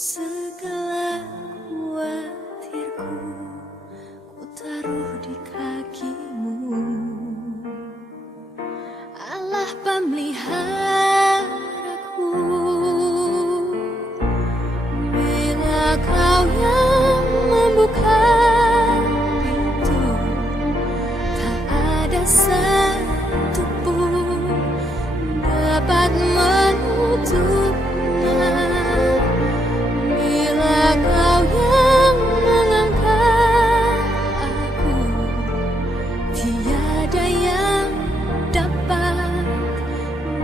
Segala khawatirku ku taruh di kakimu, Allah pemeliharaku. Bila kau yang membuka pintu, tak ada satupun dapat menutupnya. Bila kau yang mengangkat aku, tiada yang dapat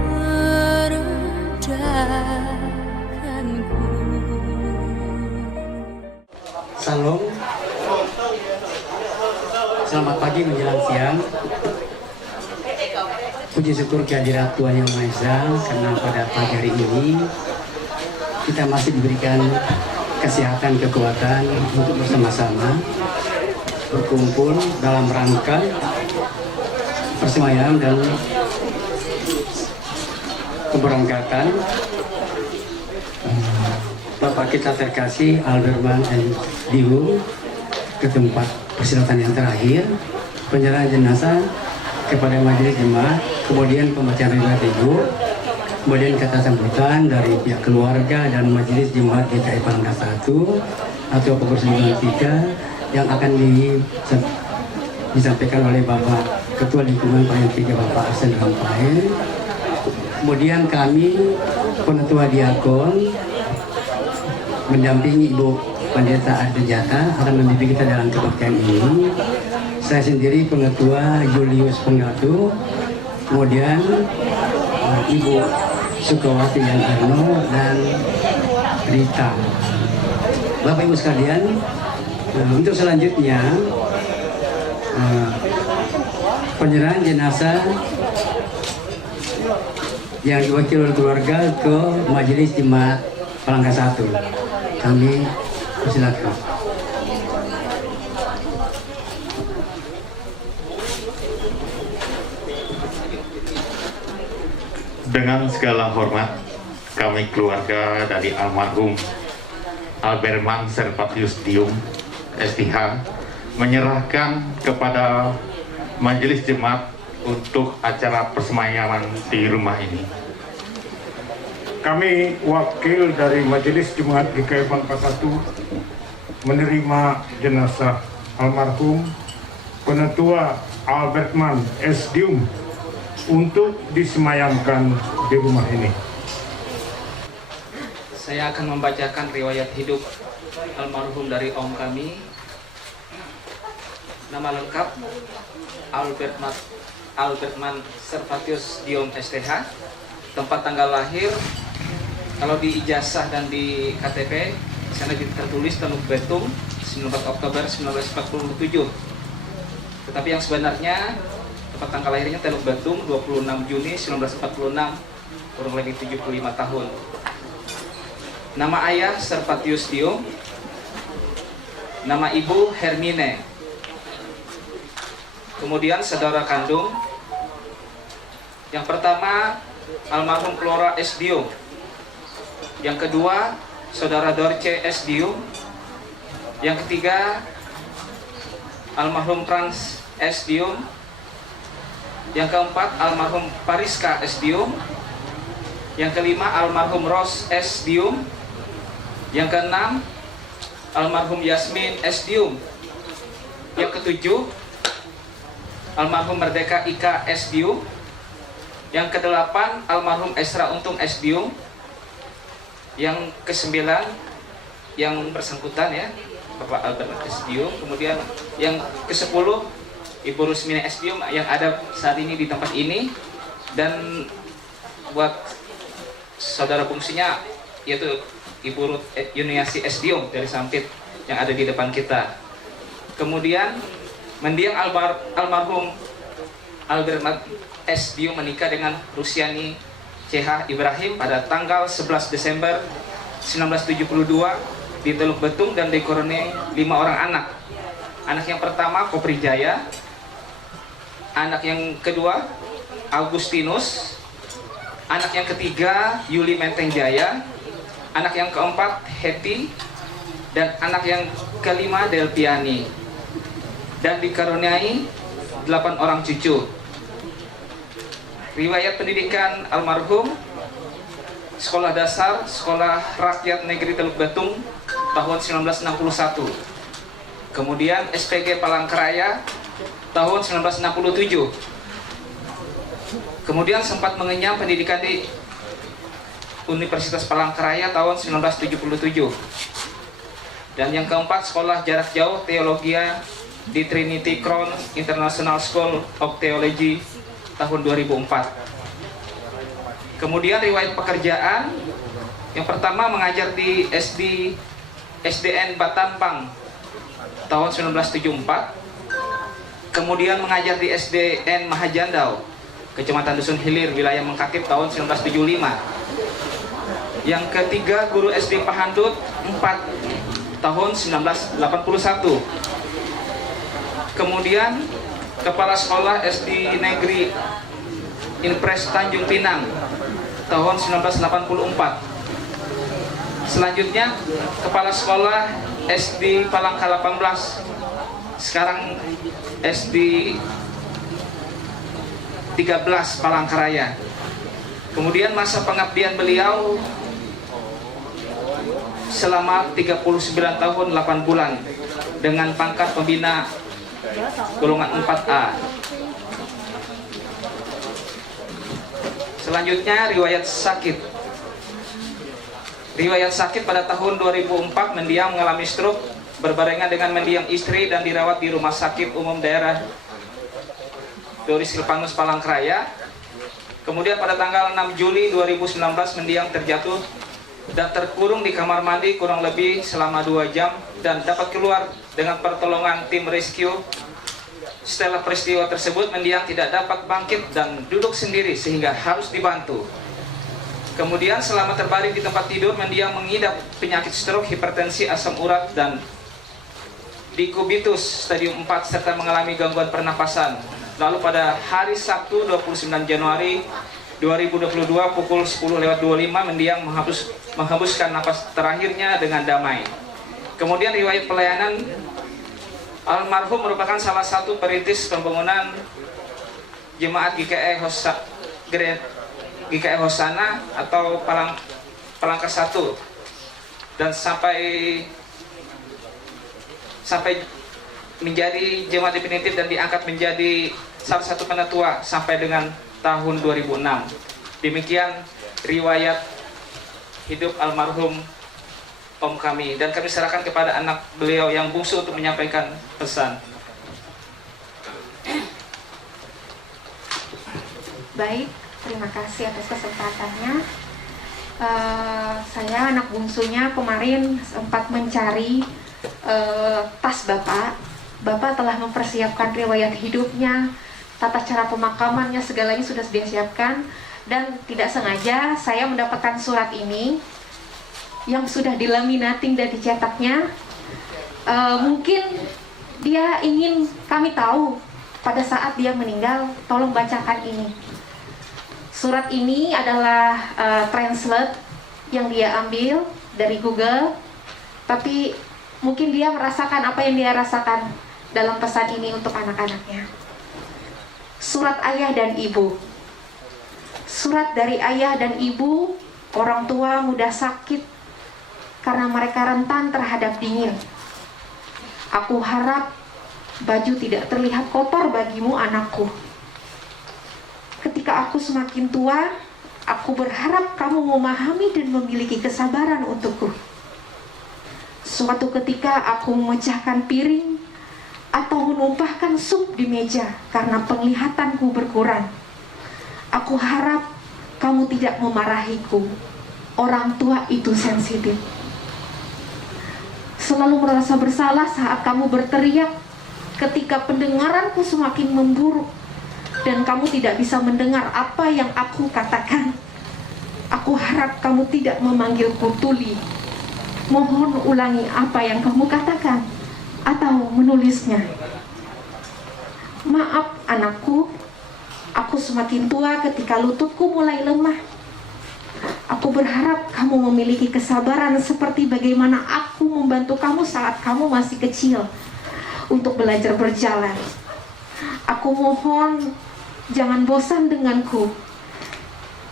meredakanku. Salam, selamat pagi menjelang siang. Puji syukur kehadirat Tuhan Yang Maha Esa, karena pada pagi hari ini kita masih diberikan kesehatan, kekuatan untuk bersama-sama berkumpul dalam rangka persembahyaan dan keberangkatan Bapak kita terkasih Alberman Dium ke tempat persilatan yang terakhir, penyerahan jenazah kepada majelis jemaat, kemudian pembacaan riwayat ibu, kemudian kata sambutan dari pihak keluarga dan majelis jemaat GKI Palangka 1 atau pengurus lingkungan 3 yang akan disampaikan oleh Bapak Ketua Lingkungan Palangka 3 Bapak Arsen Rampael. Kemudian kami penetua diakon mendampingi Ibu Pendeta Adejata akan membimbing kita dalam kebaktian ini. Saya sendiri pengetua Julius Penggatu, kemudian Ibu Sukawati yang Arno dan Rita. Bapak Ibu sekalian, untuk selanjutnya penyerahan jenazah yang diwakili oleh keluarga ke Majelis Jemaat Palangka 1. Kami persilakan. Dengan segala hormat, kami keluarga dari almarhum Alberman Servatius Dium, STH, menyerahkan kepada Majelis Jemaat untuk acara persembahyaan di rumah ini. Kami wakil dari Majelis Jemaat GKI Palangka 1 menerima jenazah almarhum Penetua Alberman S. Dium untuk disemayamkan di rumah ini. Saya akan membacakan riwayat hidup almarhum dari om kami. Nama lengkap Alberman Servatius Dium STH. Tempat tanggal lahir, kalau di ijazah dan di KTP sana tertulis Teluk Betung 19 Oktober 1947. Tetapi yang sebenarnya tempat tanggal lahirnya Teluk Betung 26 Juni 1946, kurang lebih 75 tahun. Nama ayah Servatius Dium, nama ibu Hermine. Kemudian saudara kandung, yang pertama almarhum Flora S. Dium, yang kedua saudara Dorce S. Dium, yang ketiga almarhum Frans S. Dium, yang keempat almarhum Pariska S. Dium, yang kelima almarhum Ros S. Dium, yang keenam almarhum Yasmin S. Dium, yang ketujuh almarhum Merdeka Ika S. Dium, yang kedelapan almarhum Esra Untung S. Dium, yang kesembilan yang bersangkutan ya Bapak Albert S. Dium, kemudian yang ke-10 Ibu Rusmina S. Dium yang ada saat ini di tempat ini, dan buat saudara fungsinya yaitu Ibu Ruth Yuniasi S. Dium dari Sampit yang ada di depan kita. Kemudian mendiang almarhum Alberman S. Dium menikah dengan Rusiani CH Ibrahim pada tanggal 11 Desember 1972 di Teluk Betung dan dikaruniai 5 orang anak. Anak yang pertama Kopri Jaya, anak yang kedua Augustinus, anak yang ketiga Yuli Menteng Jaya, anak yang keempat Hetty, dan anak yang kelima Delpiani, dan dikaruniai 8 orang cucu. Riwayat pendidikan almarhum: Sekolah Dasar Sekolah Rakyat Negeri Teluk Betung tahun 1961. Kemudian SPG Palangkaraya tahun 1967. Kemudian sempat mengenyam pendidikan di Universitas Palangkaraya tahun 1977. Dan yang keempat, sekolah jarak jauh teologi di Trinity Crown International School of Theology tahun 2004. Kemudian riwayat pekerjaan: yang pertama mengajar di SDN Batampang tahun 1974. Kemudian mengajar di SDN Mahajandau, Kecamatan Dusun Hilir, wilayah Mengkakip tahun 1975. Yang ketiga, guru SD Pahandut 4 tahun 1981. Kemudian kepala sekolah SD Negeri Impres Tanjung Pinang tahun 1984. Selanjutnya kepala sekolah SD Palangka 18, sekarang SD 13 Palangkaraya. Kemudian masa pengabdian beliau selama 39 tahun 8 bulan dengan pangkat pembina golongan 4A. Selanjutnya riwayat sakit. Riwayat sakit: pada tahun 2004 mendiang mengalami stroke berbarengan dengan mendiang istri dan dirawat di Rumah Sakit Umum Daerah Doris Silvanus Palangkaraya. Kemudian pada tanggal 6 Juli 2019 mendiang terjatuh dan terkurung di kamar mandi kurang lebih selama 2 jam dan dapat keluar dengan pertolongan tim rescue. Setelah peristiwa tersebut, mendiang tidak dapat bangkit dan duduk sendiri sehingga harus dibantu. Kemudian selama terbaring di tempat tidur, mendiang mengidap penyakit stroke, hipertensi, asam urat, dan dikubitus stadium 4 serta mengalami gangguan pernapasan. Lalu pada hari Sabtu 29 Januari 2022 pukul 10.25 mendiang menghembuskan napas terakhirnya dengan damai. Kemudian riwayat pelayanan: almarhum merupakan salah satu perintis pembangunan Jemaat GKI Hosana atau Palangka 1, dan sampai menjadi jemaat definitif dan diangkat menjadi salah satu penatua sampai dengan tahun 2006. Demikian riwayat hidup almarhum om kami, dan kami serahkan kepada anak beliau yang bungsu untuk menyampaikan pesan. Baik, terima kasih atas kesempatannya. Saya anak bungsunya kemarin sempat mencari tas Bapak. Bapak telah mempersiapkan riwayat hidupnya, tata cara pemakamannya, segalanya sudah dia siapkan. Dan tidak sengaja saya mendapatkan surat ini yang sudah dilaminating dan dicetaknya. Mungkin dia ingin kami tahu pada saat dia meninggal. Tolong bacakan ini. Surat ini adalah translate yang dia ambil dari Google, tapi mungkin dia merasakan apa yang dia rasakan dalam pesan ini untuk anak-anaknya. Surat ayah dan ibu. Surat dari ayah dan ibu. Orang tua mudah sakit karena mereka rentan terhadap dingin. Aku harap baju tidak terlihat kotor bagimu, anakku. Ketika aku semakin tua, aku berharap kamu memahami dan memiliki kesabaran untukku. Suatu ketika aku memecahkan piring atau menumpahkan sup di meja karena penglihatanku berkurang. Aku harap kamu tidak memarahiku. Orang tua itu sensitif. Selalu merasa bersalah saat kamu berteriak ketika pendengaranku semakin memburuk dan kamu tidak bisa mendengar apa yang aku katakan. Aku harap kamu tidak memanggilku Tuli. Mohon ulangi apa yang kamu katakan atau menulisnya. Maaf anakku, aku semakin tua ketika lututku mulai lemah. Aku berharap kamu memiliki kesabaran seperti bagaimana aku membantu kamu saat kamu masih kecil untuk belajar berjalan. Aku mohon jangan bosan denganku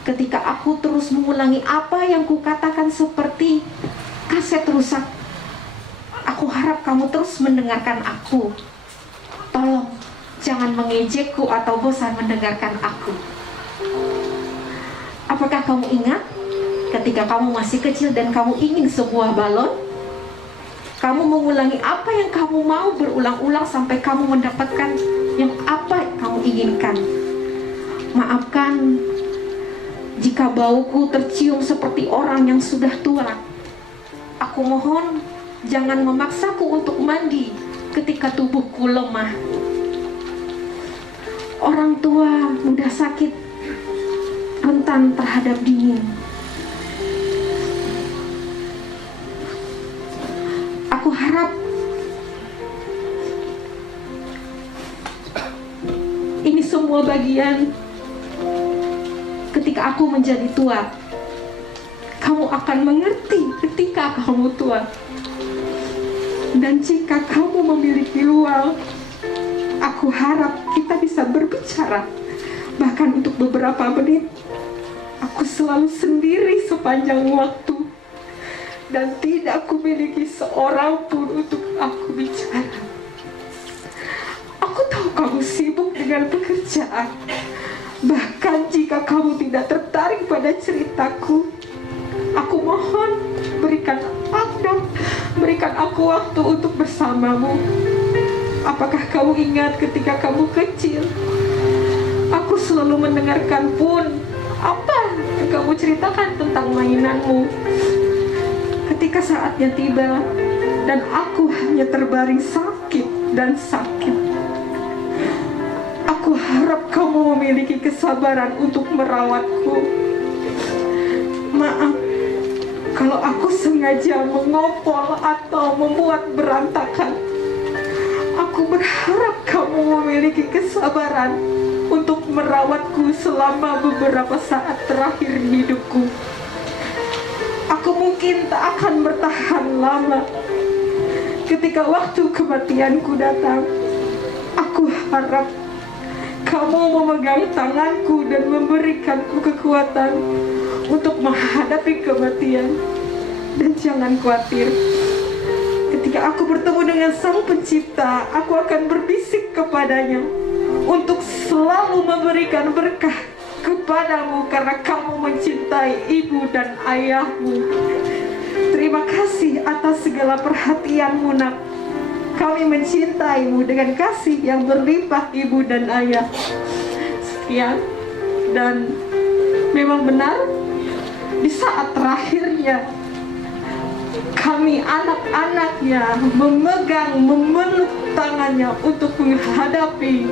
ketika aku terus mengulangi apa yang kukatakan seperti kaset rusak. Aku harap kamu terus mendengarkan aku. Tolong jangan mengejekku atau bosan mendengarkan aku. Apakah kamu ingat ketika kamu masih kecil dan kamu ingin sebuah balon? Kamu mengulangi apa yang kamu mau berulang-ulang sampai kamu mendapatkan yang apa kamu inginkan. Maafkan jika bauku tercium seperti orang yang sudah tua. Aku mohon jangan memaksaku untuk mandi ketika tubuhku lemah. Orang tua mudah sakit, rentan terhadap dingin. Aku harap ini semua bagian ketika aku menjadi tua. Kamu akan mengerti ketika kamu tua. Dan jika kamu memiliki luang, aku harap kita bisa berbicara. Bahkan untuk beberapa menit. Aku selalu sendiri sepanjang waktu. Dan tidak aku miliki seorang pun untuk aku bicara. Aku tahu kamu sibuk dengan pekerjaan. Bahkan jika kamu tidak tertarik pada ceritaku, aku mohon berikan aku waktu untuk bersamamu. Apakah kamu ingat ketika kamu kecil? Aku selalu mendengarkan pun apa yang kamu ceritakan tentang mainanmu. Ketika saatnya tiba dan aku hanya terbaring sakit dan sakit, aku harap kamu memiliki kesabaran untuk merawatku. Maaf kalau aku sengaja mengopol atau membuat berantakan. Aku berharap kamu memiliki kesabaran untuk merawatku selama beberapa saat terakhir hidupku. Aku mungkin tak akan bertahan lama. Ketika waktu kematianku datang, aku harap kamu memegang tanganku dan memberikanku kekuatan untuk menghadapi kematian. Dan jangan khawatir, ketika aku bertemu dengan Sang Pencipta, aku akan berbisik kepadanya untuk selalu memberikan berkah kepadamu karena kamu mencintai ibu dan ayahmu. Terima kasih atas segala perhatianmu, nak. Kami mencintaimu dengan kasih yang berlimpah ibu dan ayah. Sekian. Dan memang benar, di saat terakhirnya kami anak-anaknya memeluk tangannya untuk menghadapi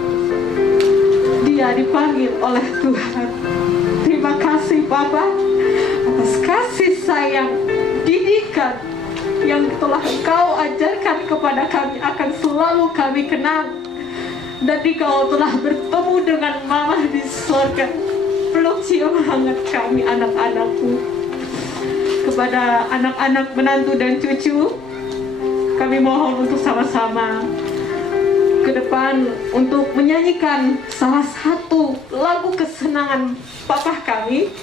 dia dipanggil oleh Tuhan. Terima kasih Papa atas kasih sayang, didikan yang telah Engkau ajarkan kepada kami akan selalu kami kenang. Dan Engkau telah bertemu dengan Mama di surga, peluk cium hangat kami anak-anakku. Kepada anak-anak menantu dan cucu, kami mohon untuk sama-sama ke depan untuk menyanyikan salah satu lagu kesenangan Papa kami.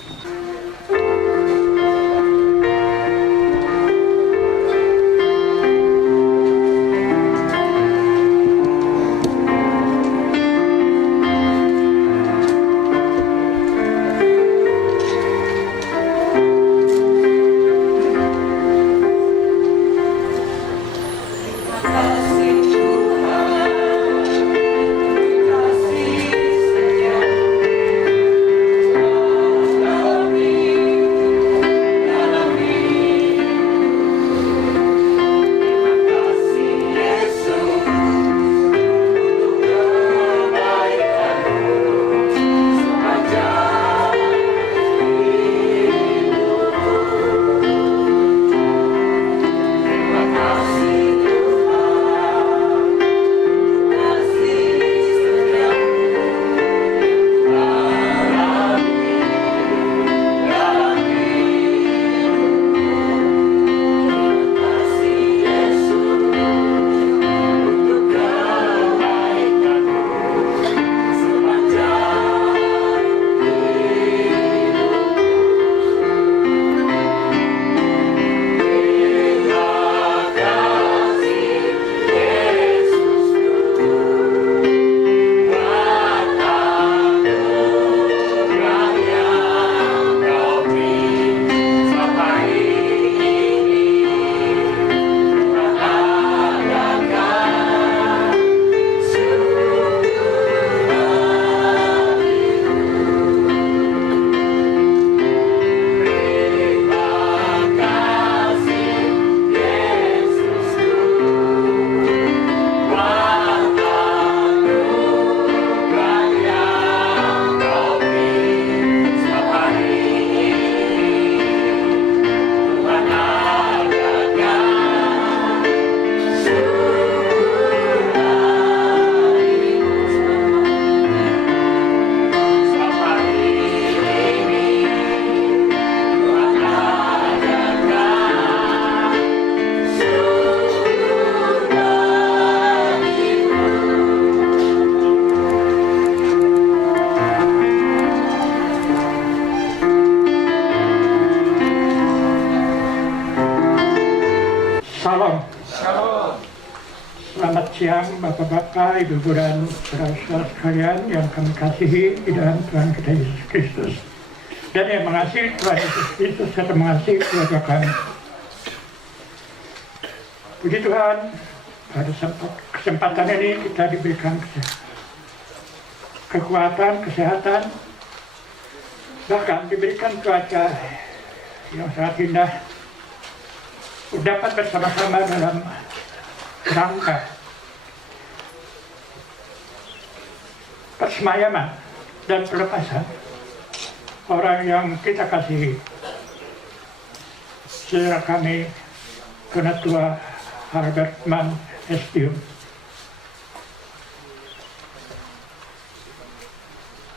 Kasih Salam. Selamat siang Bapak-Bapak, Ibu-Ibu dan saudara-saudara sekalian yang kami kasihi di dalam Tuhan kita Yesus Kristus. Dan yang mengasihi Tuhan Yesus Kristus serta mengasihi keluarga kami. Puji Tuhan, pada kesempatan ini kita diberikan kekuatan, kesehatan, bahkan diberikan cuaca yang sangat indah, dapat bersama-sama dalam rangka persemayaman dan pelepasan orang yang kita kasihi. Saudara kami, Penatua Albertman S. Dium.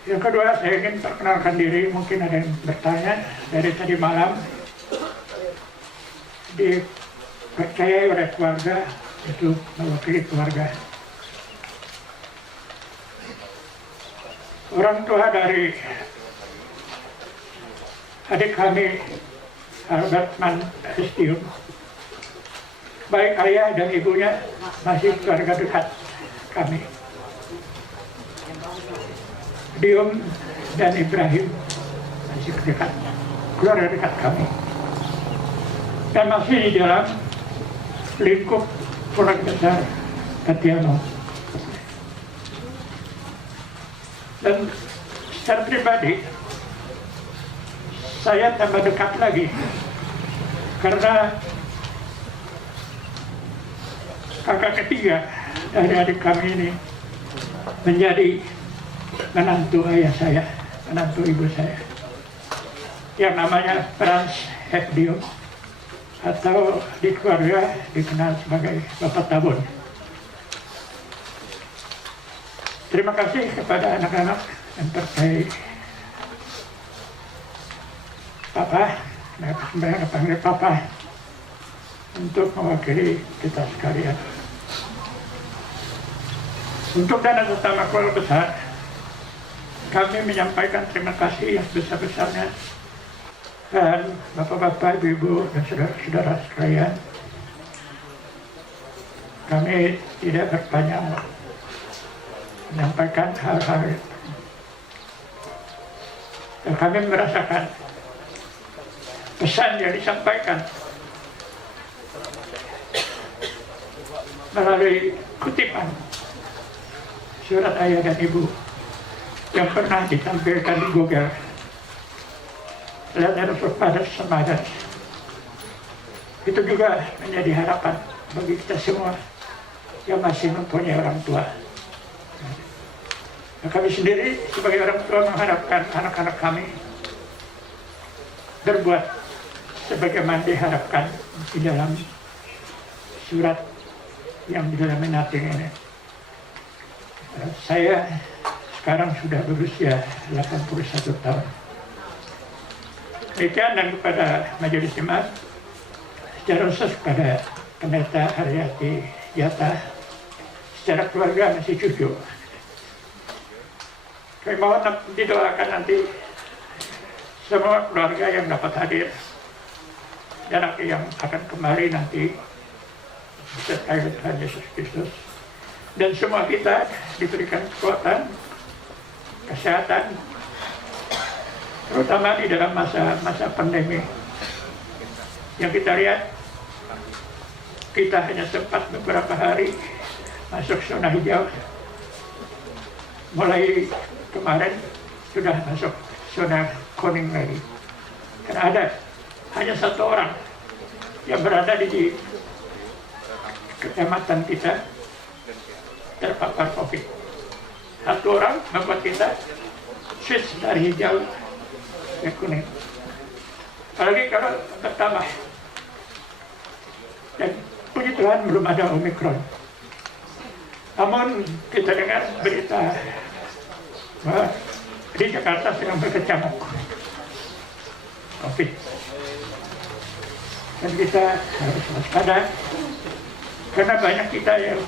Yang kedua, saya ingin perkenalkan diri. Mungkin ada yang bertanya dari tadi malam dipercayai oleh keluarga untuk mewakili keluarga. Orang tua dari adik kami Albertman S. Dium, baik ayah dan ibunya masih keluarga dekat kami. Dium dan Ibrahim masih dekat, keluarga dekat kami. Dan masih di dalam lingkup keluarga besar Katiano. Dan secara pribadi, saya tambah dekat lagi karena kakak ketiga dari adik kami ini menjadi menantu ayah saya, menantu ibu saya, yang namanya Frans F. Dium, atau di keluarga dikenal sebagai Bapak Tabun. Terima kasih kepada anak-anak yang percaya Papa, mereka panggil Papa, untuk mewakili kita sekalian. Untuk dana utama keluarga besar, kami menyampaikan terima kasih yang sebesar-besarnya. Dan Bapak-Bapak, Ibu-Ibu, dan saudara-saudara sekalian, kami tidak berpanjang menyampaikan hal-hal dan kami merasakan pesan yang disampaikan melalui kutipan surat ayah dan ibu yang pernah ditampilkan di Google, Letter of Fathers and Mothers. Itu juga menjadi harapan bagi kita semua yang masih mempunyai orang tua. Nah, kami sendiri sebagai orang tua mengharapkan anak-anak kami berbuat sebagaimana diharapkan di dalam surat yang di dalam menating ini. Saya sekarang sudah berusia 81 tahun. Demikian, dan kepada majelis jemaat, secara khusus kepada Pendeta Haryati Yata, secara keluarga masih cucu. Kami mohon didoakan nanti semua keluarga yang dapat hadir dan yang akan kembali nanti beserta Tuhan Yesus Kristus, dan semua kita diberikan kekuatan, kesehatan, terutama di dalam masa pandemi yang kita lihat. Kita hanya sempat beberapa hari masuk zona hijau, mulai kemarin sudah masuk zona kuning lagi, karena ada hanya satu orang yang berada di kecamatan kita terpapar COVID. Satu orang membuat kita switch dari hijau ke kuning. Apalagi kalau bertambah. Dan puji Tuhan belum ada Omikron. Namun kita dengar berita bahwa di Jakarta sedang berkecamuk COVID. Dan kita harus waspada karena banyak kita yang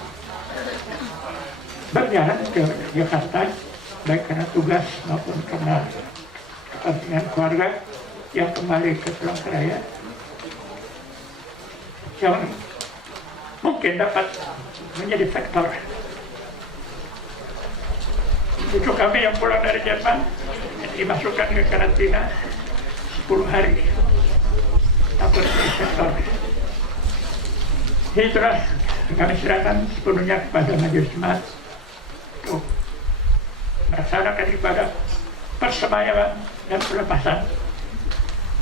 berjalan ke Jakarta, baik karena tugas maupun karena kepentingan keluarga yang kembali ke Palangkaraya, yang mungkin dapat menjadi faktor. Itu kami yang pulang dari Jerman dimasukkan ke karantina 10 hari. Takut menjadi faktor. Itulah kami serahkan sepenuhnya kepada Majelis Jemaat untuk melaksanakan ibadah persemayaman dan pelepasan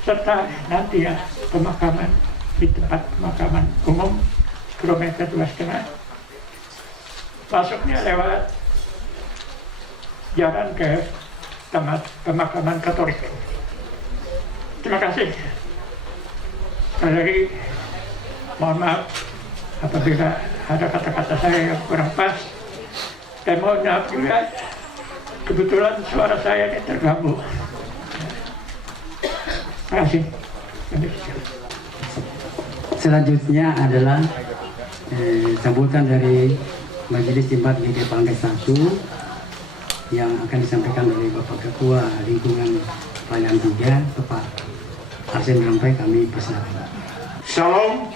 serta nanti ya pemakaman di tempat pemakaman umum kilometer 2,5. Masuknya lewat jalan ke tempat pemakaman Katolik. Terima kasih. Sekali lagi mohon maaf apabila ada kata-kata saya yang kurang pas, dan mohon maaf juga kebetulan suara saya ini terganggu. Terima kasih. Selanjutnya adalah sambutan dari Majelis Jemaat GKI Palangka 1 yang akan disampaikan oleh Bapak Ketua Lingkungan Pelayanan 3, Bapak Arsen Rampai. Kami persilakan. Shalom.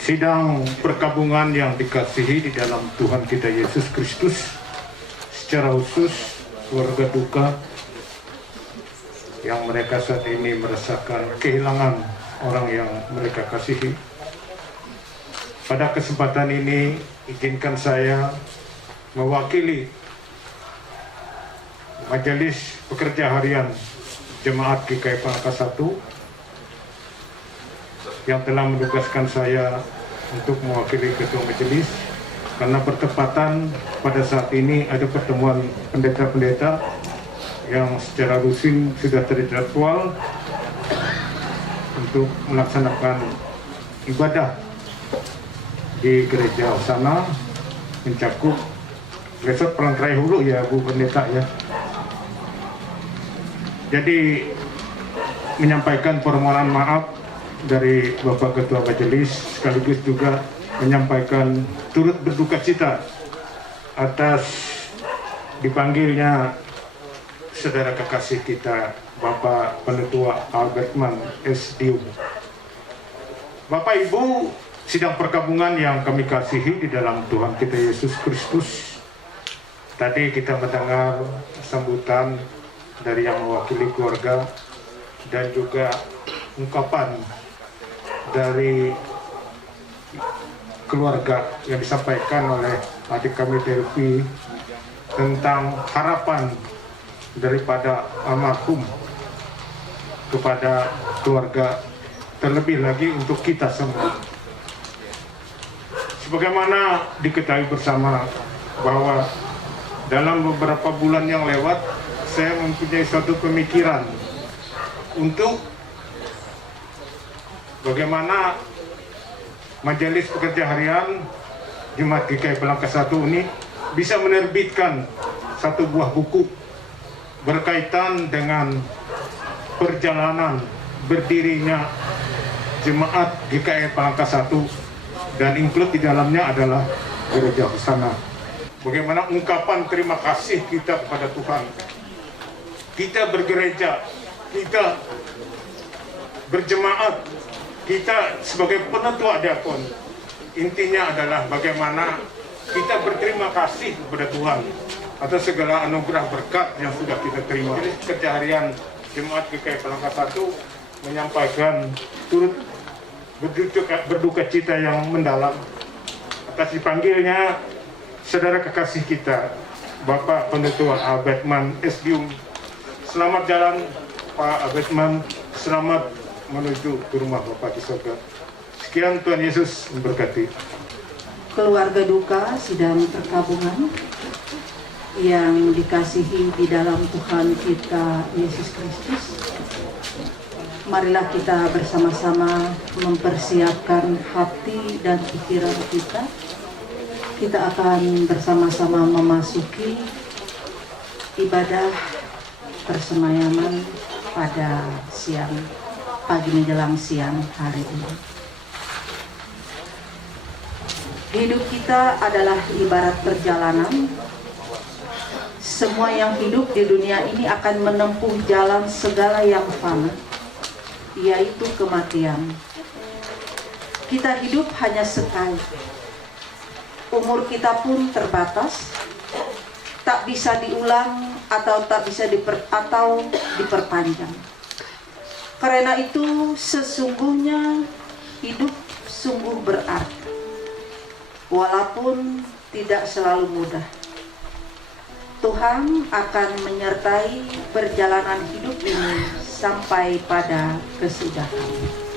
Sidang perkabungan yang dikasihi di dalam Tuhan kita Yesus Kristus, secara khusus keluarga duka yang mereka saat ini merasakan kehilangan orang yang mereka kasihi. Pada kesempatan ini izinkan saya mewakili Majelis Pekerja Harian Jemaat GKI Palangka 1 yang telah menugaskan saya untuk mewakili Ketua Majelis, karena bertepatan pada saat ini ada pertemuan pendeta-pendeta yang secara rutin sudah terjadwal untuk melaksanakan ibadah di gereja sana, mencakup Resort Palangkaraya Hulu ya Bu Pendeta ya. Jadi menyampaikan permohonan maaf dari Bapak Ketua Majelis, sekaligus juga menyampaikan turut berduka cita atas dipanggilnya saudara kekasih kita Bapak Penetua Albertman S. Dium. Bapak Ibu, sidang perkabungan yang kami kasihi di dalam Tuhan kita Yesus Kristus, tadi kita mendengar sambutan dari yang mewakili keluarga dan juga ungkapan dari keluarga yang disampaikan oleh adik kami Delvi tentang harapan daripada almarhum kepada keluarga, terlebih lagi untuk kita semua. Sebagaimana diketahui bersama bahwa dalam beberapa bulan yang lewat saya mempunyai suatu pemikiran untuk bagaimana Majelis Pekerja Harian Jemaat GKI Palangka 1 ini bisa menerbitkan satu buah buku berkaitan dengan perjalanan berdirinya Jemaat GKI Palangka 1, dan include di dalamnya adalah Gereja Hosana. Bagaimana ungkapan terima kasih kita kepada Tuhan. Kita bergereja, kita berjemaat, kita sebagai penetua diakon, intinya adalah bagaimana kita berterima kasih kepada Tuhan atas segala anugerah berkat yang sudah kita terima. Jadi Pekerja Harian Jemaat GKI Palangka 1 menyampaikan turut berduka cita yang mendalam atas dipanggilnya saudara kekasih kita Bapak Penetua Albertman S. Dium. Selamat jalan Pak Albertman, selamat menuju ke rumah Bapak di surga. Sekian, Tuhan Yesus memberkati. Keluarga duka sidang perkabungan yang dikasihi di dalam Tuhan kita Yesus Kristus, marilah kita bersama-sama mempersiapkan hati dan pikiran kita. Kita akan bersama-sama memasuki ibadah persemayaman pada pagi menjelang siang hari ini. Hidup kita adalah ibarat perjalanan. Semua yang hidup di dunia ini akan menempuh jalan segala yang fana, yaitu kematian. kita hidup hanya sekali. Umur kita pun terbatas, tak bisa diulang atau tak bisa diperpanjang. Karena itu sesungguhnya hidup sungguh berarti, walaupun tidak selalu mudah. Tuhan akan menyertai perjalanan hidup ini sampai pada kesudahan.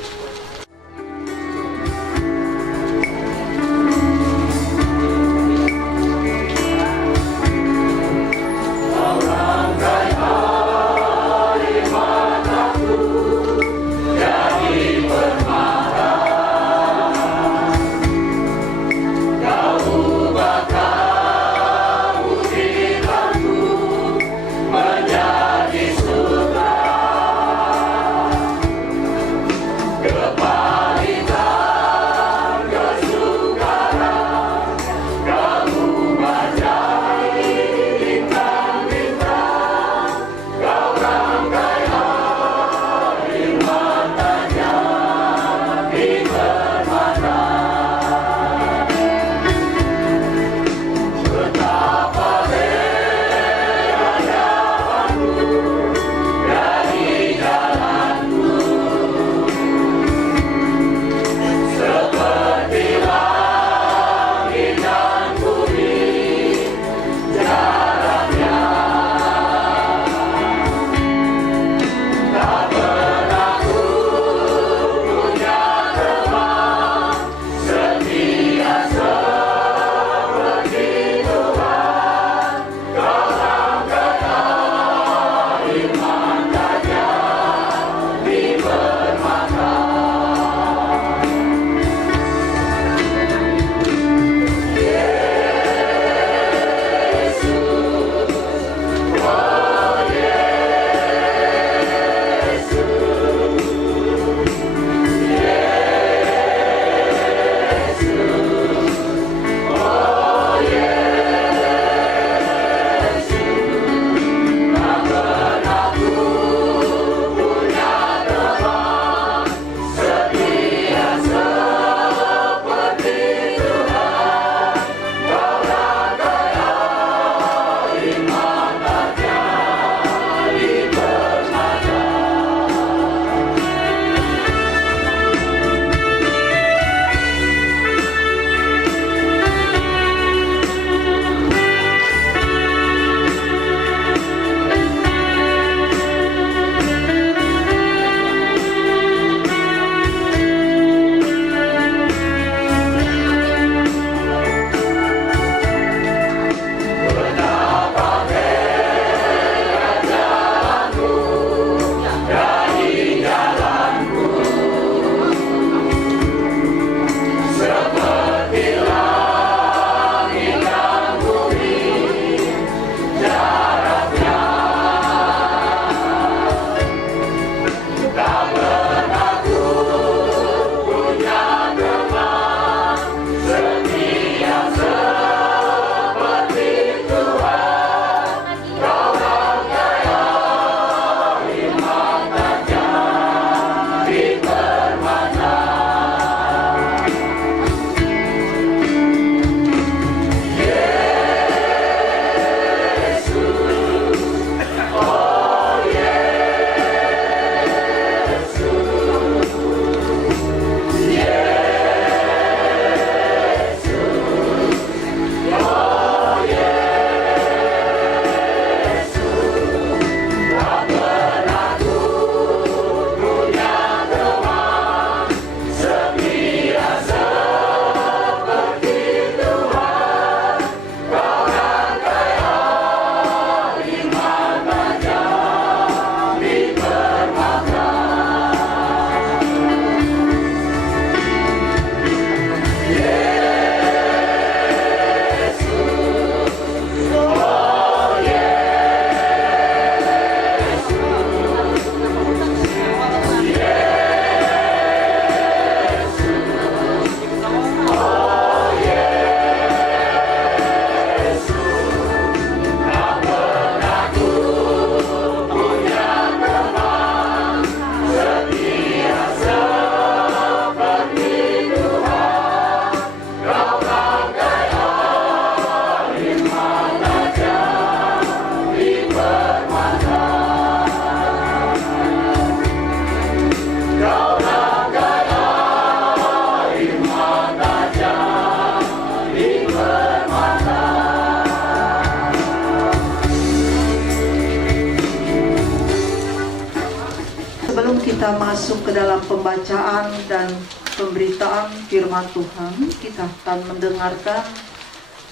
kita masuk ke dalam pembacaan dan pemberitaan firman Tuhan, kita akan mendengarkan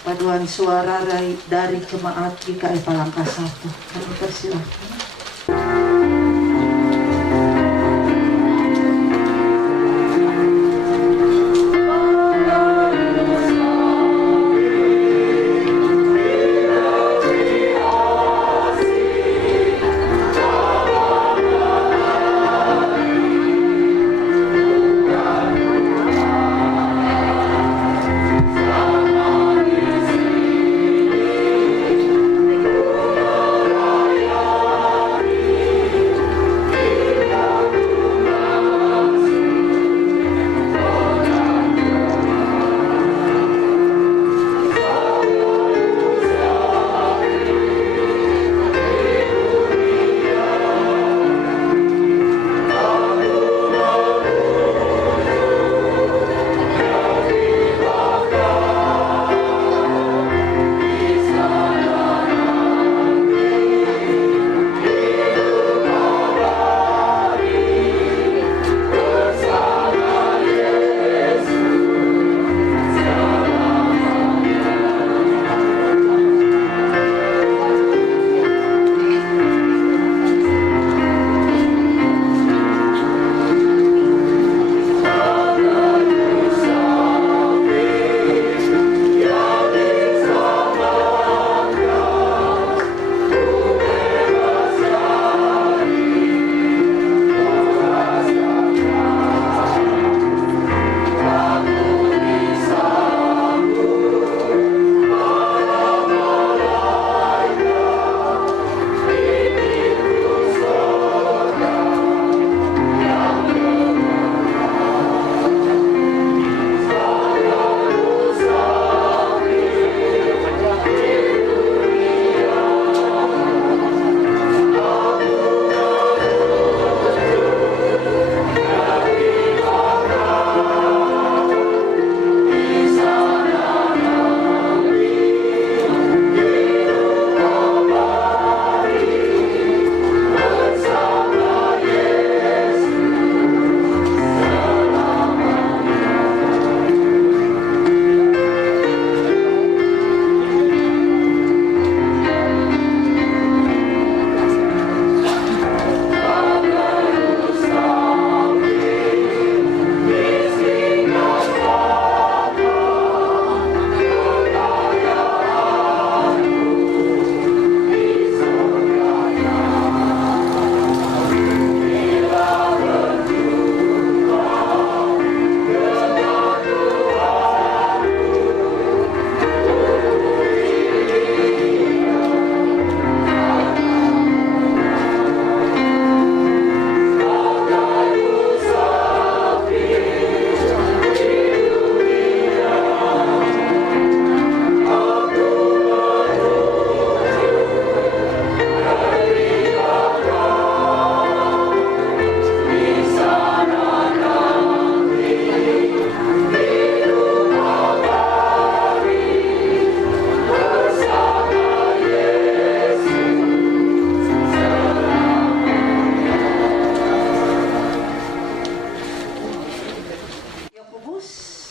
paduan suara dari jemaat GKI Palangka 1. Kami persilahkan.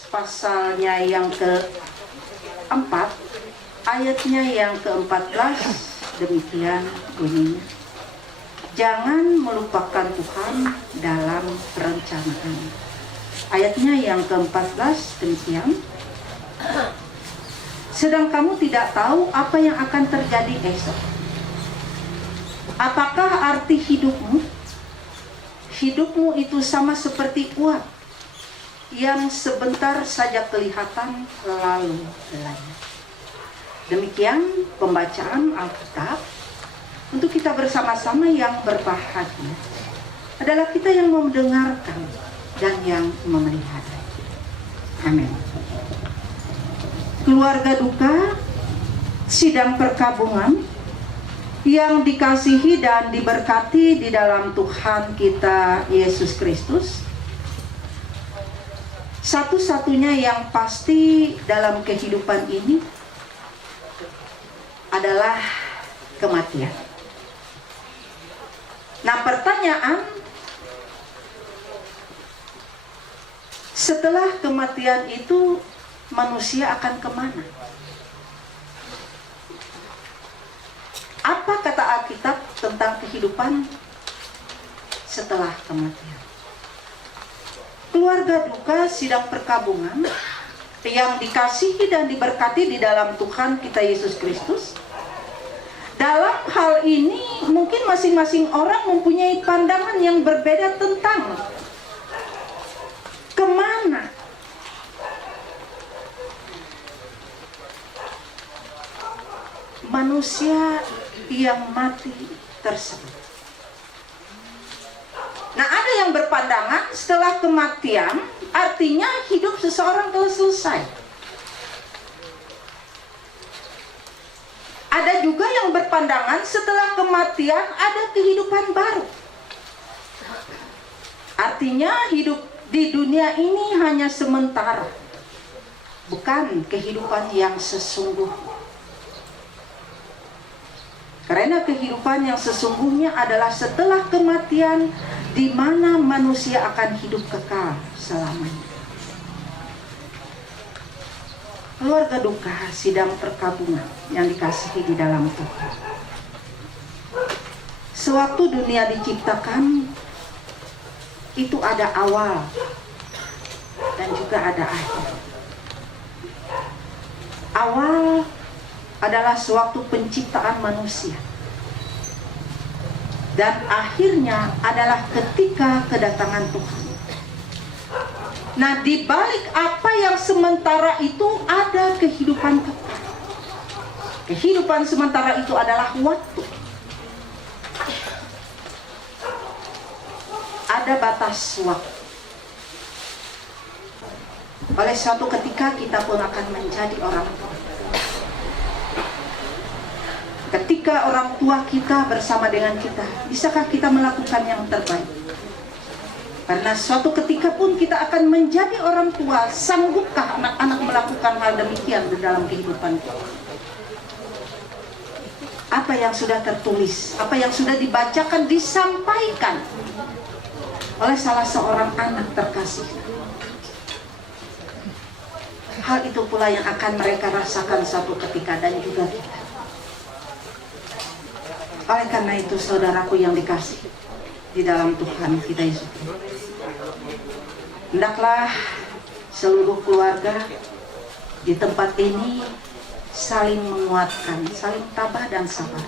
Pasalnya yang keempat, ayatnya yang ke-14 demikian bunyinya. Jangan melupakan Tuhan dalam perencanaan. Ayatnya yang ke-14 demikian. Sedang kamu tidak tahu apa yang akan terjadi esok. Apakah arti hidupmu? Hidupmu itu sama seperti uap yang sebentar saja kelihatan lalu lenyap. Demikian pembacaan Alkitab. Untuk kita bersama-sama yang berbahagia adalah kita yang mendengarkan dan yang memelihara. Amin. Keluarga duka sidang perkabungan yang dikasihi dan diberkati di dalam Tuhan kita Yesus Kristus. Satu-satunya yang pasti dalam kehidupan ini adalah kematian. Nah, pertanyaan, Setelah kematian itu manusia akan kemana? Apa kata Alkitab tentang kehidupan setelah kematian? Keluarga duka sidang perkabungan yang dikasihi dan diberkati di dalam Tuhan kita Yesus Kristus. Dalam hal ini mungkin masing-masing orang mempunyai pandangan yang berbeda tentang kemana manusia yang mati tersebut. Nah, ada yang berpandangan setelah kematian artinya hidup seseorang telah selesai. Ada juga yang berpandangan setelah kematian ada kehidupan baru. Artinya hidup di dunia ini hanya sementara, bukan kehidupan yang sesungguhnya. Karena kehidupan yang sesungguhnya adalah setelah kematian, di mana manusia akan hidup kekal selamanya. Keluarga duka sidang perkabungan yang dikasihi di dalam Tuhan. Sewaktu dunia diciptakan, itu ada awal dan juga ada akhir. Awal adalah sewaktu penciptaan manusia, dan akhirnya adalah ketika kedatangan Tuhan. Nah, di balik apa yang sementara itu ada kehidupan kekal. Kehidupan sementara itu adalah waktu. Ada batas waktu. Oleh suatu ketika kita pun akan menjadi orang tua. Ketika orang tua kita bersama dengan kita, bisakah kita melakukan yang terbaik? Karena suatu ketika pun kita akan menjadi orang tua, sanggupkah anak-anak melakukan hal demikian di dalam kehidupan kita? Apa yang sudah tertulis, apa yang sudah dibacakan, disampaikan oleh salah seorang anak terkasih. Hal itu pula yang akan mereka rasakan suatu ketika, dan juga kita. Oleh karena itu, saudaraku yang dikasih di dalam Tuhan kita Yesus, hendaklah seluruh keluarga di tempat ini saling menguatkan, saling tabah dan sabar.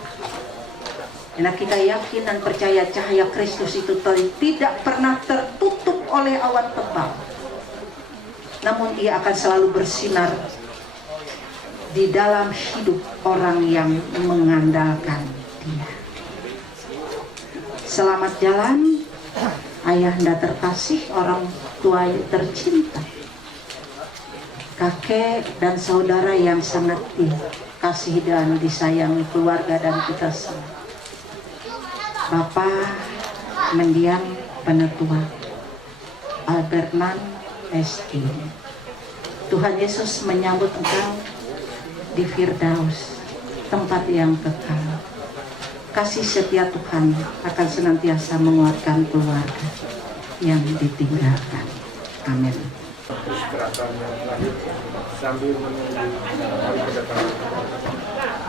Karena kita yakin dan percaya cahaya Kristus itu tidak pernah tertutup oleh awan tebal, namun ia akan selalu bersinar di dalam hidup orang yang mengandalkan Dia. Selamat jalan, ayahanda terkasih, orang tua tercinta, kakek dan saudara yang sangat dikasihi dan disayangi keluarga dan kita semua. Bapak mendiang penetua Alberman SD. Tuhan Yesus menyambut engkau di Firdaus, tempat yang kekal. Kasih setia Tuhan akan senantiasa menguatkan keluarga yang ditinggalkan. Amin. Gerakan yang terakhir sambil menunggu hari kedatangan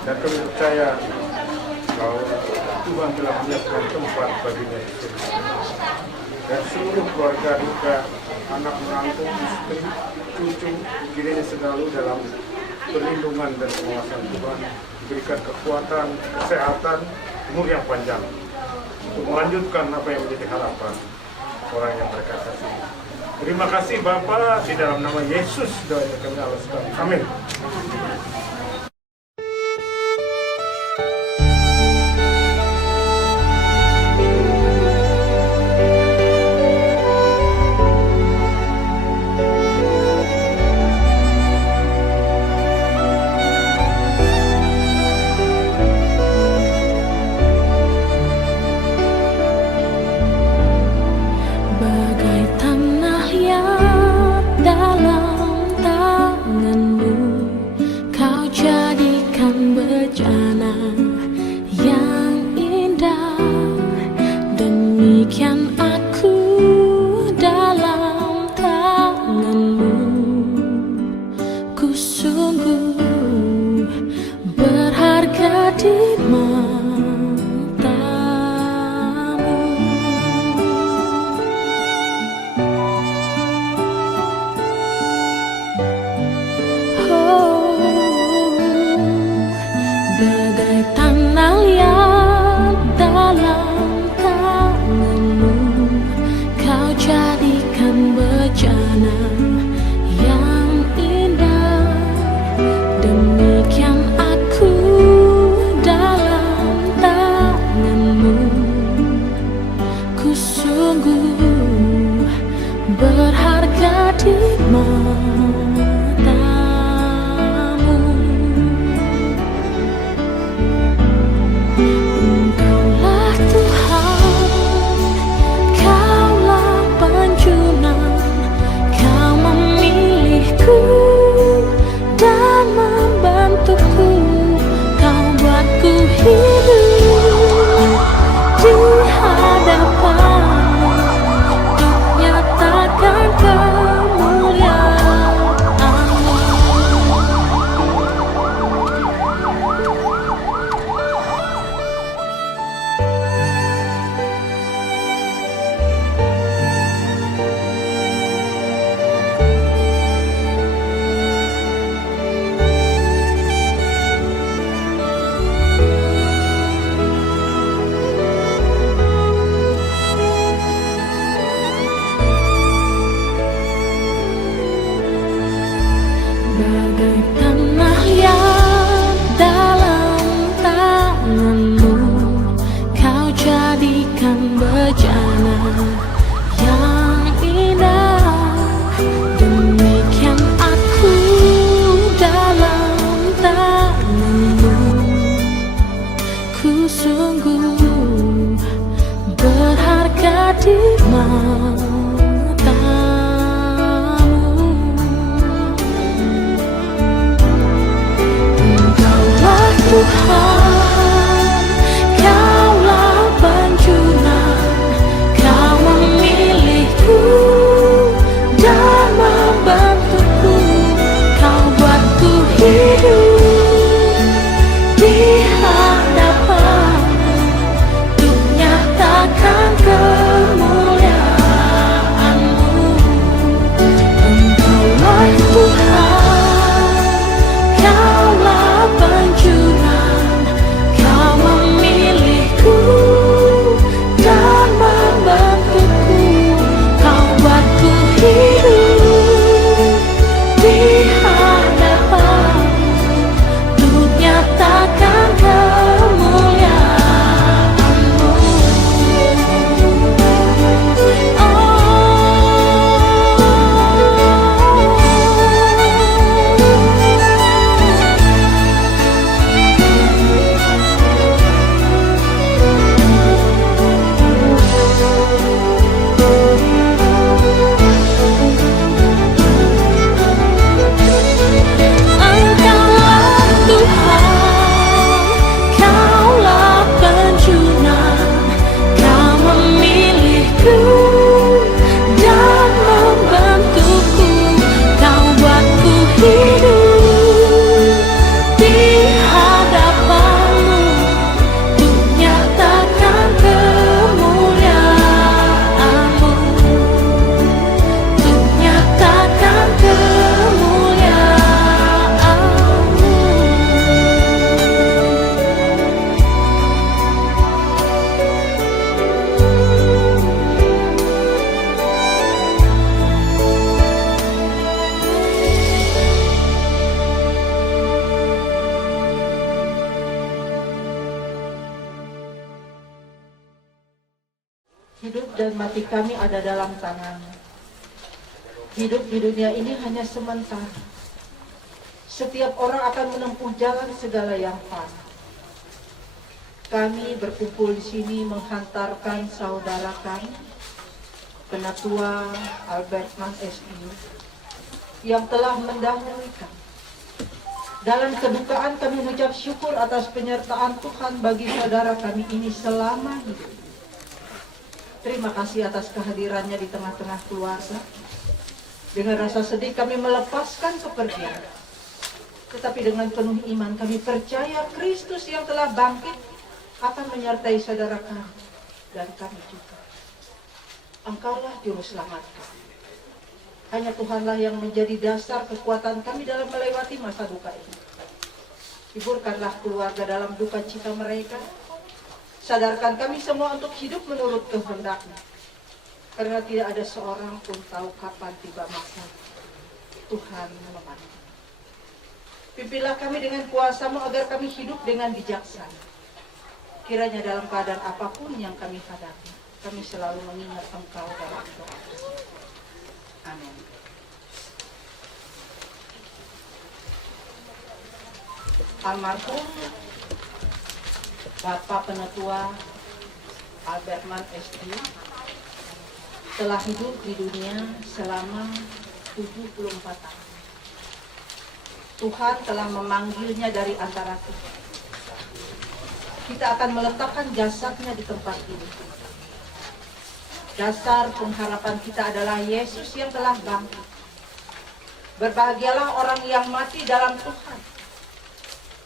dan kami percaya bahwa Tuhan telah menyiapkan tempat baginya di surga. Dan seluruh keluarga duka, anak menantu, istri, cucu, kiranya selalu dalam perlindungan dan pengawasan Tuhan, diberikan kekuatan, kesehatan, umur yang panjang untuk melanjutkan apa yang menjadi harapan orang yang mereka kasih. Terima kasih Bapa, di dalam nama Yesus doa kami alaskan. Amin. Bagai tanah yang dalam tanganmu, kau dan mati kami ada dalam tangan-Mu. Hidup di dunia ini hanya sementara. Setiap orang akan menempuh jalan segala yang fana. Kami berkumpul di sini menghantarkan saudara kami, Penatua Albertman SDium, yang telah mendahului kami. Dalam kedukaan kami mengucap syukur atas penyertaan Tuhan bagi saudara kami ini selama hidup. Terima kasih atas kehadirannya di tengah-tengah keluarga. Dengan rasa sedih kami melepaskan kepergian. Tetapi dengan penuh iman kami percaya Kristus yang telah bangkit akan menyertai saudara kami dan kami juga. Engkaulah juru selamat kami. Hanya Tuhanlah yang menjadi dasar kekuatan kami dalam melewati masa duka ini. Hiburkanlah keluarga dalam duka cita mereka. Sadarkan kami semua untuk hidup menurut kehendak-Mu. Karena tidak ada seorang pun tahu kapan tiba masa. Tuhan membantu. Pimpinlah kami dengan kuasa-Mu agar kami hidup dengan bijaksana. Kiranya dalam keadaan apapun yang kami hadapi, kami selalu mengingat Engkau dalam doa. Amin. Almarhum Bapak Penatua Albertman SDium telah hidup di dunia selama 74 tahun. Tuhan telah memanggilnya dari antara kita. Kita akan meletakkan jasadnya di tempat ini. Dasar pengharapan kita adalah Yesus yang telah bangkit. Berbahagialah orang yang mati dalam Tuhan.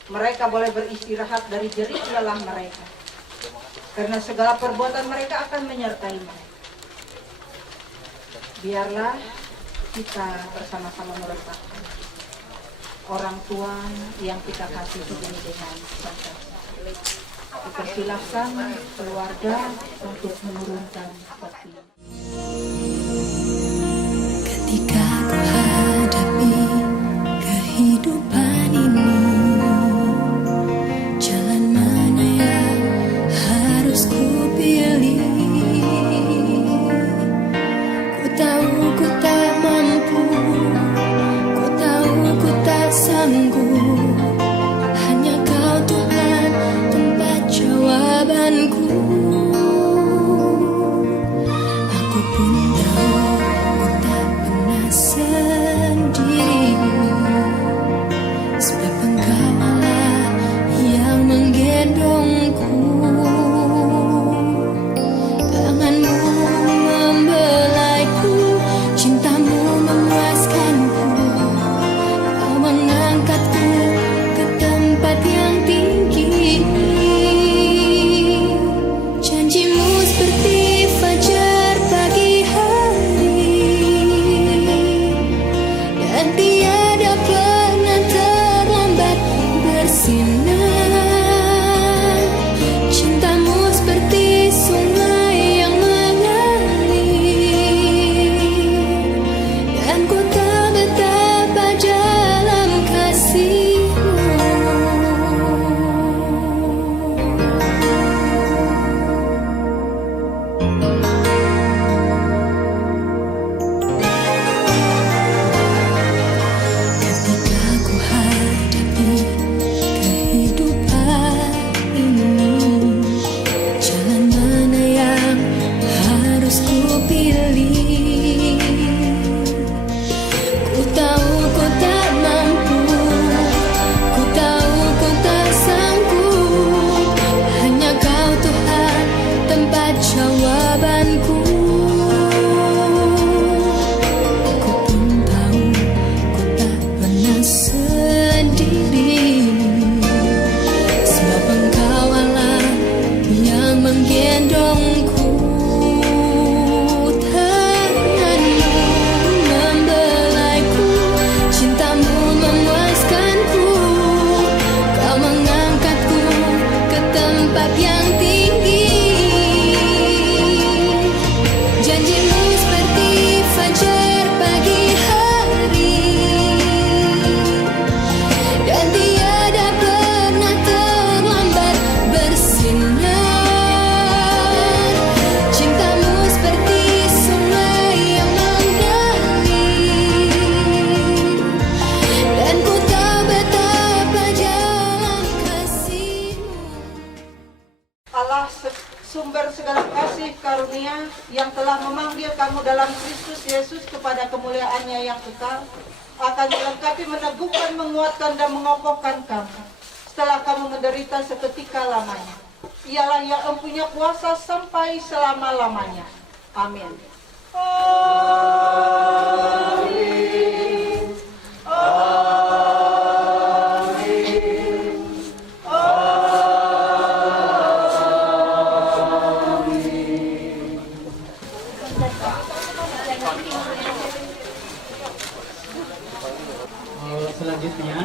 Mereka boleh beristirahat dari jerih lelah mereka. Karena segala perbuatan mereka akan menyertai mereka. Biarlah kita bersama-sama meletakkan orang tua yang kita kasihi ini dengan sabar. Dipersilahkan keluarga untuk menurunkan peti. Ketika ku hadapi kehidupan ini, jalan mana yang harus ku pilih? Ku tahu ku tak mampu, ku tahu ku tak sanggup. Hanya Kau Tuhan tempat jawabanku. Aku pun tahu ku tak pernah sendiri, sebab Engkau Allah yang menggendongku. Tangan-Mu membelaiku, cinta-Mu memuaskanku. Kau mengangkatku sumber segala kasih karunia yang telah memanggil kamu dalam Kristus Yesus kepada kemuliaannya yang kekal, akan melengkapi, meneguhkan, menguatkan, dan mengokohkan kamu setelah kamu menderita seketika lamanya. Ialah yang mempunyai kuasa sampai selama-lamanya. Amin. Amin. Amin. Amin. Selanjutnya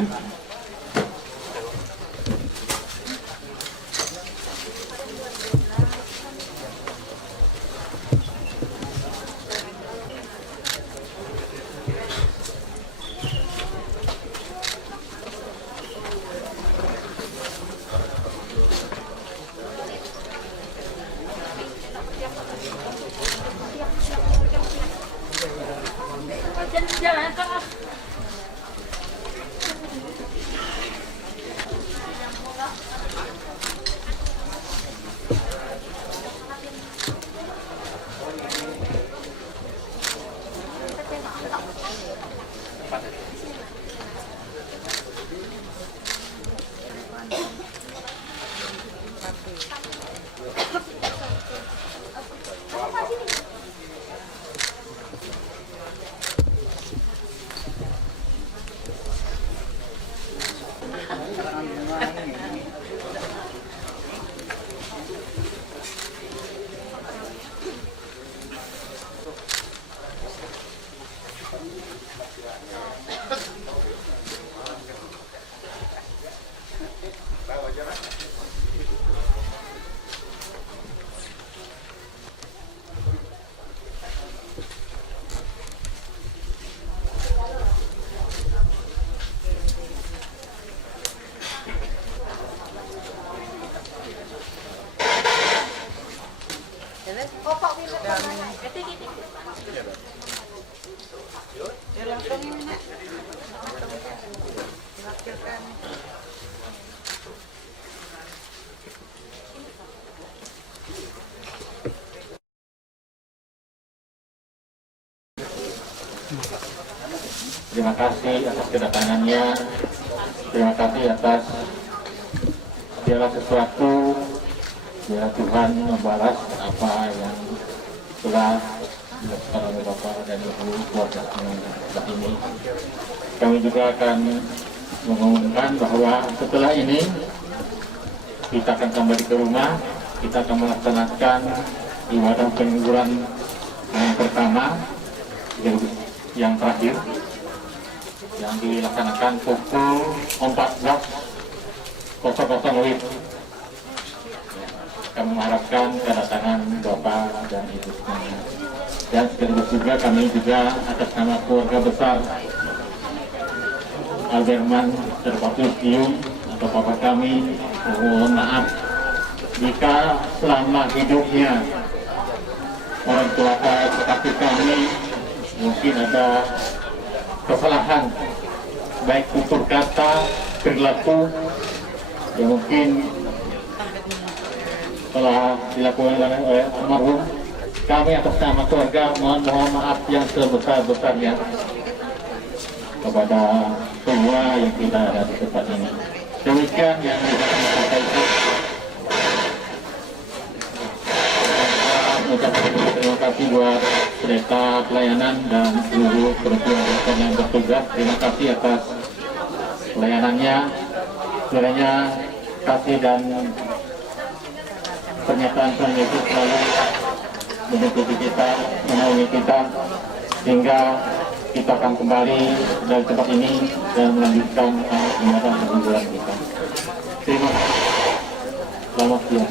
terima kasih atas kedatangannya, terima kasih atas segala sesuatu. Biar Tuhan membalas apa yang telah dilakukan oleh Bapak dan Ibu keluarga saat ini. Kami juga akan mengumumkan bahwa setelah ini kita akan kembali ke rumah, kita akan melaksanakan ibadah penghiburan yang pertama, yang terakhir, yang dilaksanakan pukul 14.00 WIB. Kami mengharapkan kedatangan Bapak dan Ibu semuanya. Dan sekaligus juga kami juga atas nama keluarga besar Alberman Servatus Dium atau Bapak kami mohon maaf jika selama hidupnya orang tua kekasih kami mungkin ada kesalahan baik tutur kata, perilaku yang mungkin telah dilakukan oleh almarhum. Kami atas nama keluarga mohon maaf yang sebesar-besarnya kepada semua yang tidak ada di tempat ini. Demikian yang bisa kami sampaikan. Terima kasih buat pendeta pelayanan dan seluruh perempuan yang bertugas. Terima kasih atas pelayanannya. Kiranya kasih dan pernyataan Tuhan Yesus selalu menyertai kita, menaungi kita, sehingga kita akan kembali dari tempat ini dan melanjutkan ibadah penghiburan kita. Terima kasih. Selamat siang.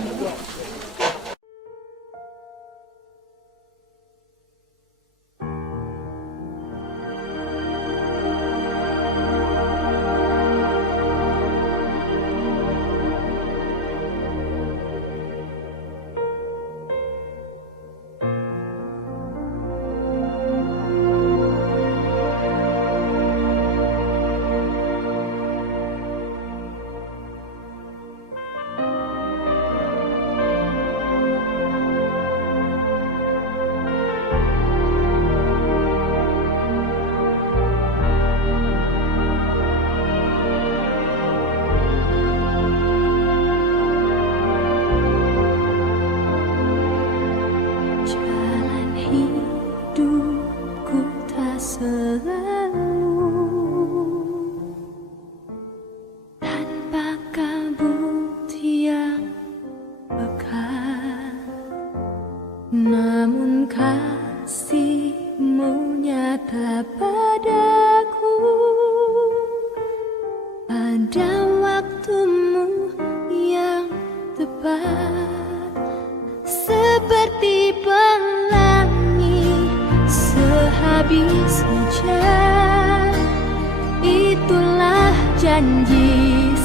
janji